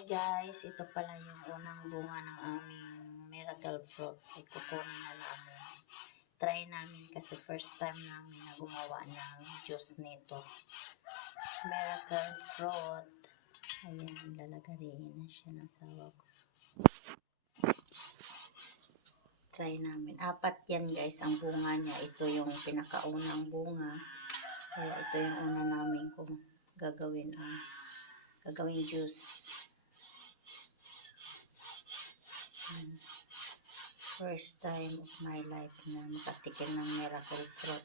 Hi guys, ito pala yung unang bunga ng aming miracle fruit. Ikukunin na namin. Try namin kasi first time namin na gumawa ng juice nito. Miracle fruit. Ayan, lalagarin na siya ng sawa ko. Try namin. 4 yan guys, ang bunga niya. Ito yung pinakaunang bunga. Kaya ito yung una namin kung gagawin juice. First time of my life na makatikim ng miracle fruit.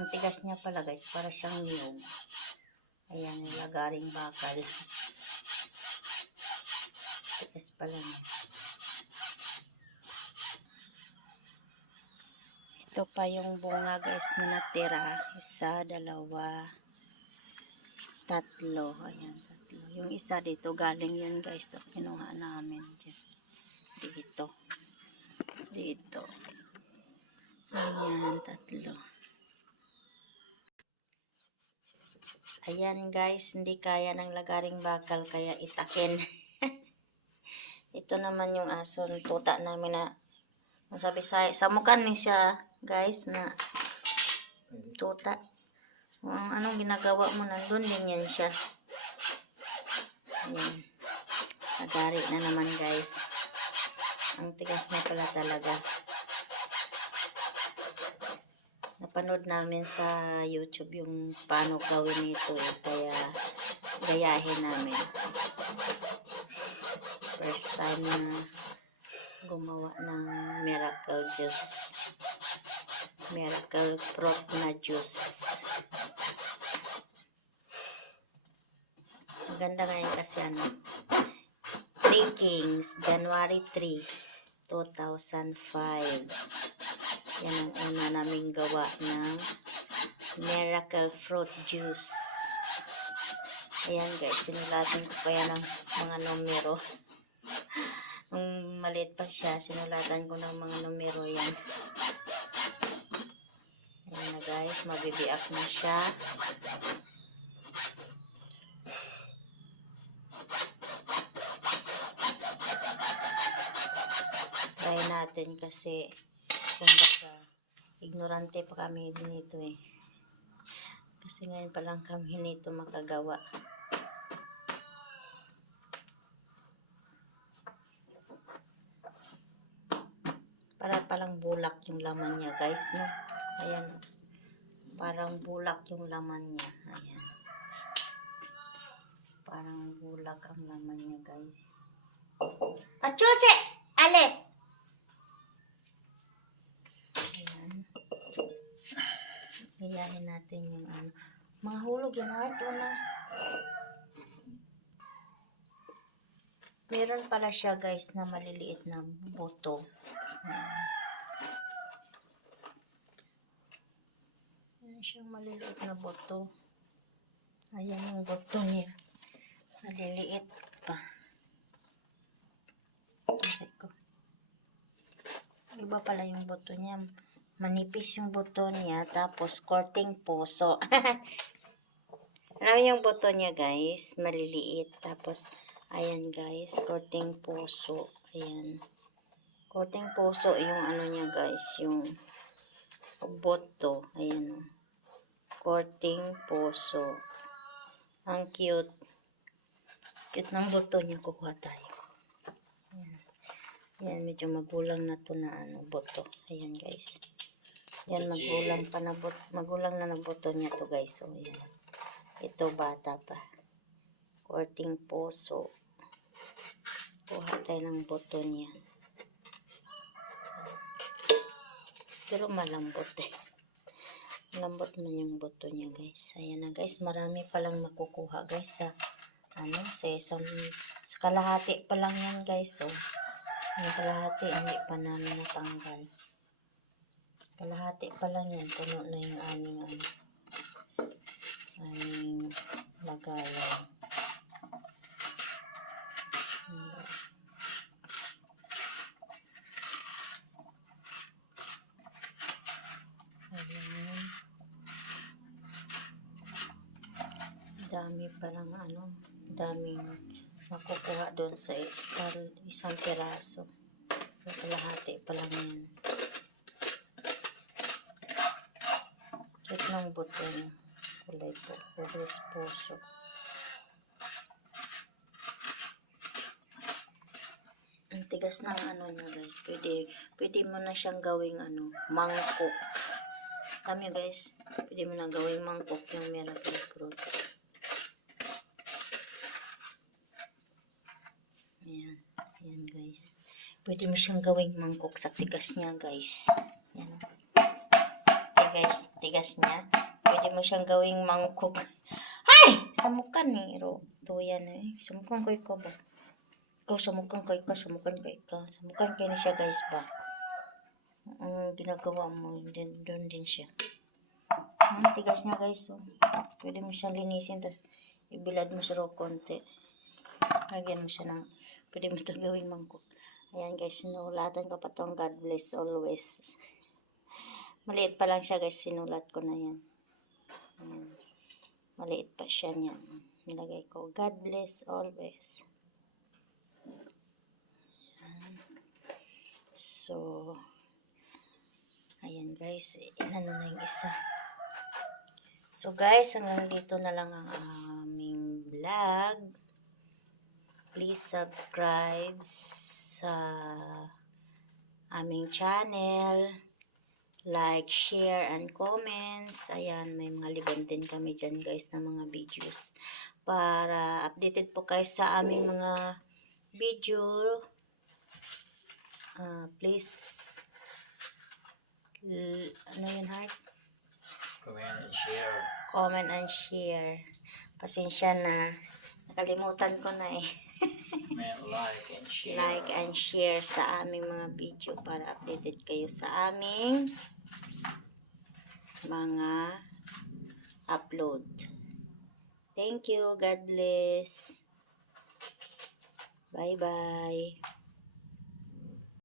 Ang tigas niya pala guys, para siyang niyog. Ayan, nilagaring bakal. Tigas pala niya. Ito pa yung bunga guys na natira. 1, 2, 3. Ayan, 3. Yung isa dito, galing yun guys. So, kinuha namin dyan. Dito. Ayan, 3. Ayan guys, hindi kaya ng lagaring bakal kaya itakin. Ito naman yung aso ng tuta namin na masabi sa mukha ni siya guys na tuta. Anong ginagawa mo, nandun din yan siya. Ayan. Lagari na naman guys. Ang tigas niya pala talaga. Napanood namin sa YouTube yung paano gawin ito kaya gayahin namin. First time na gumawa ng miracle juice. Miracle fruit na juice. Maganda ngayon kasi 3 Kings, January 3, 2005. Yan ang una naming gawa ng miracle fruit juice. Ayan guys, sinulatan ko kaya ng mga numero. Nung maliit pa siya, sinulatan ko ng mga numero yan. Ayan na guys, mabibiak na siya. Try natin kasi kumbaga ignorante pa kami nito kasi ngayon pa lang kami nito makagawa. Para palang bulak yung laman niya guys, no? Ayan, parang bulak yung laman niya. Ayan, parang bulak ang laman niya guys. Achuche! Alis! Gayahin natin yung mga hulog yan, Art. Meron pala siya guys na maliliit na buto. Ayan siyang maliliit na buto. Ayan yung buto niya. Maliliit pa. Iba pala yung buto niya. Manipis yung buto niya, tapos korting puso. Alam yung buto niya guys, maliliit. Tapos, ayan guys, korting puso. Ayan. Korting puso yung niya guys, yung buto. Ayan. Korting puso. Ang cute. Cute ng buto niya, kukuha tayo. Ayan. Ayan, medyo magulang na to na buto. Ayan guys. Yan, magulang na buto niya to guys. So, yan. Ito, bata pa. Korting puso. Kuha tayo ng buto niya. Pero malambot Malambot man yung buto niya guys. Ayan na guys. Marami palang makukuha guys sa sa kalahati pa lang yan guys. So, yung kalahati hindi pa namin natanggal. Kalahati pa lang yan, puno na yung aming lagayan. Ayan. Dami Parang daming makukuha doon sa isang piraso. Kalahati pa lang yan. Cute ng buto niya. Kulay po. Puglis puso. Ang tigas ng niya guys. Pwede mo na siyang gawing mangkok. Kami guys, pwede mo na gawing mangkok yung miracle fruit. Ayan. Ayan guys. Pwede mo siyang gawing mangkok sa tigas niya guys. Ayan. Okay guys, tigas niya. Pwede mo siyang gawing mangkok. Ay! Samukan ni Ro. Tuyan eh. Samukan ko ikaw ba? Ikaw samukan ka ikaw. Samukan ka ikaw. Samukan kayo ni siya guys ba? Ginagawa mo. Doon din siya. Tigas niya guys. Oh. Pwede mo siyang linisin. Tapos ibilad mo siya konti. Lagyan mo siya ng pwede mo itong gawing mangkok. Ayan guys, sinulatan ko pa itong God bless always. Maliit pa lang siya guys, sinulat ko na yan. Ayan. Maliit pa siya niyan. Nilagay ko, God bless always. Ayan. So, ayan guys, inano na yung isa. So guys, hanggang dito na lang ang aming vlog. Please subscribe sa aming channel. Like, share, and comments. Ayan, may mga libon din kami dyan guys na mga videos. Para updated po kayo sa aming mga video. Please, ano yun heart? Comment and share. Comment and share. Pasensya na. Nakalimutan ko na eh. Like and share. Like and share sa aming mga video para updated kayo sa aming mga upload. Thank you. God bless. Bye-bye.